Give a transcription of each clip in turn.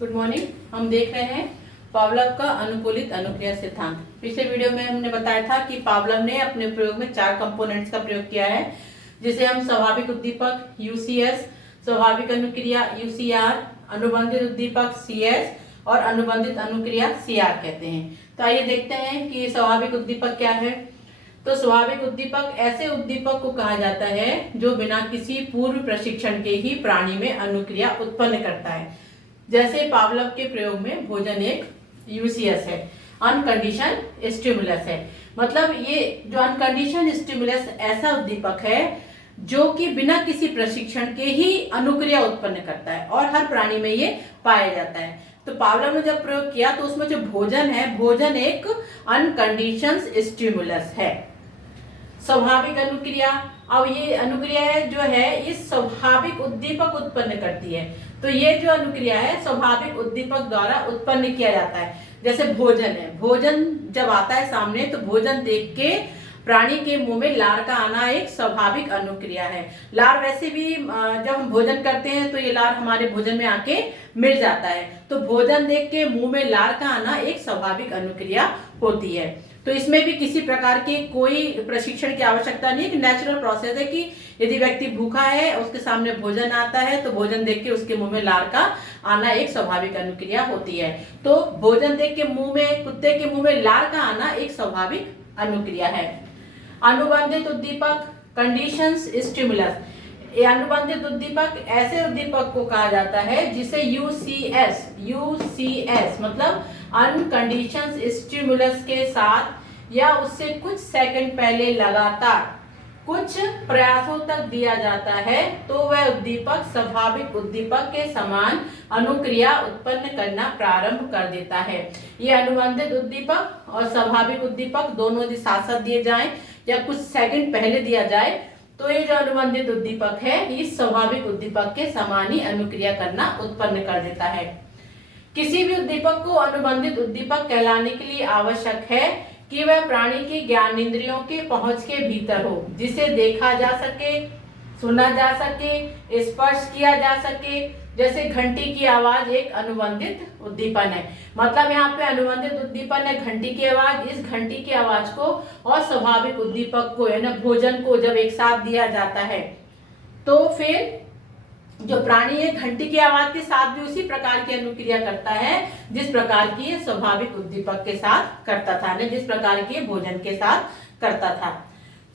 Good morning. हम देख रहे हैं पावलोव का अनुकूलित अनुक्रिया सिद्धांत। पिछले वीडियो में हमने बताया था कि पावलोव ने अपने प्रयोग में 4 कंपोनेंट्स का प्रयोग किया है, जिसे हम स्वाभाविक उद्दीपक यूसीएस, स्वाभाविक अनुक्रिया यूसीआर, अनुबंधित उद्दीपक सीएस और अनुबंधित अनुक्रिया सीआर कहते हैं। तो आइए देखते हैं कि स्वाभाविक उद्दीपक क्या है। तो स्वाभाविक उद्दीपक ऐसे उद्दीपक को कहा जाता है जो बिना किसी पूर्व प्रशिक्षण के ही प्राणी में अनुक्रिया उत्पन्न करता है। जैसे पावलोव के प्रयोग में भोजन एक यूसीएस है, अनकंडीशन स्टिमुलस है। मतलब ये जो अनकंडीशन स्टिमुलस ऐसा उद्दीपक है जो कि बिना किसी प्रशिक्षण के ही अनुक्रिया उत्पन्न करता है और हर प्राणी में ये पाया जाता है। तो पावलोव ने जब प्रयोग किया तो उसमें जो भोजन है, भोजन एक अनकंडीशन स्टिमुलस है। स्वाभाविक अनुक्रिया, अब ये अनुक्रिया जो है इस स्वाभाविक उद्दीपक उत्पन्न करती है। तो ये जो अनुक्रिया है स्वाभाविक उद्दीपक द्वारा उत्पन्न किया जाता है। जैसे भोजन है, भोजन जब आता है सामने तो भोजन देख के प्राणी के मुंह में लार का आना एक स्वाभाविक अनुक्रिया है। लार वैसे भी जब हम भोजन करते हैं तो ये लार हमारे भोजन में आके मिल जाता है। तो भोजन देख के मुंह में लार का आना एक स्वाभाविक अनुक्रिया होती है। तो इसमें भी किसी प्रकार की कोई प्रशिक्षण की आवश्यकता नहीं है, कि नेचुरल प्रोसेस है कि यदि व्यक्ति भूखा है, उसके सामने भोजन आता है तो भोजन देख के उसके मुंह में लार का आना एक स्वाभाविक अनुक्रिया होती है। तो भोजन देख के मुंह में, कुत्ते के मुंह में लार का आना एक स्वाभाविक अनुक्रिया है। अनुबंधित उद्दीपक, कंडीशंस स्टिमुलस, अनुबंधित उद्दीपक ऐसे उद्दीपक को कहा जाता है जिसे यूसीएस मतलब अनकंडीशन स्टिमुलस के साथ या उससे कुछ सेकंड पहले लगातार कुछ प्रयासों तक दिया जाता है तो वह उद्दीपक स्वाभाविक उद्दीपक के समान अनुक्रिया उत्पन्न करना प्रारंभ कर देता है। ये अनुबंधित उद्दीपक और स्वाभाविक उद्दीपक दोनों यदि साथ साथ दिए जाएं या कुछ सेकंड पहले दिया जाए तो ये जो अनुबंधित उद्दीपक है इस स्वाभाविक उद्दीपक के समान ही अनुक्रिया करना उत्पन्न कर देता है। किसी भी उद्दीपक को अनुबंधित उद्दीपक कहलाने के लिए आवश्यक है कि वह प्राणी की ज्ञानेंद्रियों के पहुंच के भीतर हो, जिसे देखा जा सके, सुना जा सके, स्पर्श किया जा सके। जैसे घंटी की आवाज एक अनुबंधित उद्दीपन है। मतलब यहाँ पे अनुबंधित उद्दीपन है घंटी की आवाज। इस घंटी की आवाज को और स्वाभाविक उद्दीपक को यानी भोजन को जब एक साथ दिया जाता है तो फिर जो प्राणी है घंटी की आवाज के साथ भी उसी प्रकार की अनुक्रिया करता है जिस प्रकार की ये स्वाभाविक उद्दीपक के साथ करता था, जिस प्रकार की भोजन के साथ करता था।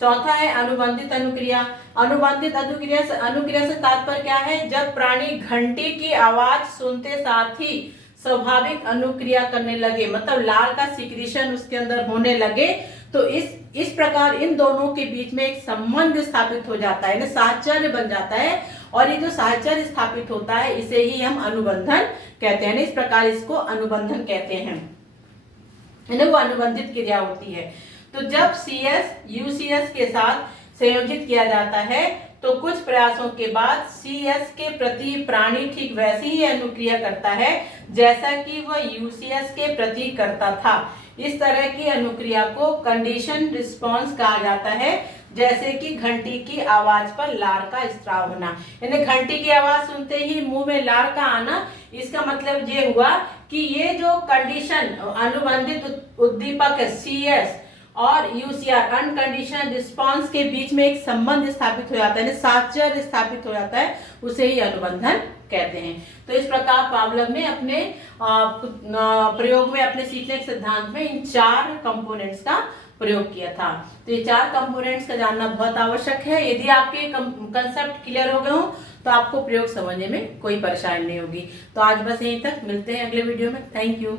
चौथा है अनुबंधित अनुक्रिया। अनुबंधित अनुक्रिया से तात्पर्य क्या है? जब प्राणी घंटी की आवाज सुनते साथ ही स्वाभाविक अनुक्रिया करने लगे, मतलब लार का सिक्रीशन उसके अंदर होने लगे, तो इस प्रकार इन दोनों के बीच में एक संबंध स्थापित हो जाता है, साहचर्य बन जाता है। और ये जो साहचर्य स्थापित होता है इसे ही हम अनुबंधन कहते हैं। इस प्रकार इसको अनुबंधन कहते हैं, वो अनुबंधित क्रिया होती है। तो जब सीएस यूसीएस के साथ संयोजित किया जाता है तो कुछ प्रयासों के बाद सीएस के प्रति प्राणी ठीक वैसी ही अनुक्रिया करता है जैसा कि वह यूसीएस के प्रति करता था। इस तरह की अनुक्रिया को कंडीशन रिस्पॉन्स कहा जाता है, जैसे कि घंटी की आवाज पर लार का स्राव होना। यानी घंटी की आवाज सुनते ही मुंह में लार का आना, इसका मतलब ये हुआ कि ये जो कंडीशन अनुबंधित उद्दीपक है सीएस और यूसीआर अनकंडीशनल रिस्पांस के बीच में एक संबंध स्थापित हो जाता है, साहचर्य स्थापित हो जाता है, उसे ही अनुबंधन कहते हैं। तो इस प्रकार पावलोव ने अपने प्रयोग में, अपने सीखने के सिद्धांत में इन 4 कंपोनेंट्स का प्रयोग किया था। तो ये 4 कंपोनेंट्स का जानना बहुत आवश्यक है। यदि आपके कंसेप्ट क्लियर हो गए हो तो आपको प्रयोग समझने में कोई परेशानी नहीं होगी। तो आज बस यहीं तक, मिलते हैं अगले वीडियो में। Thank you.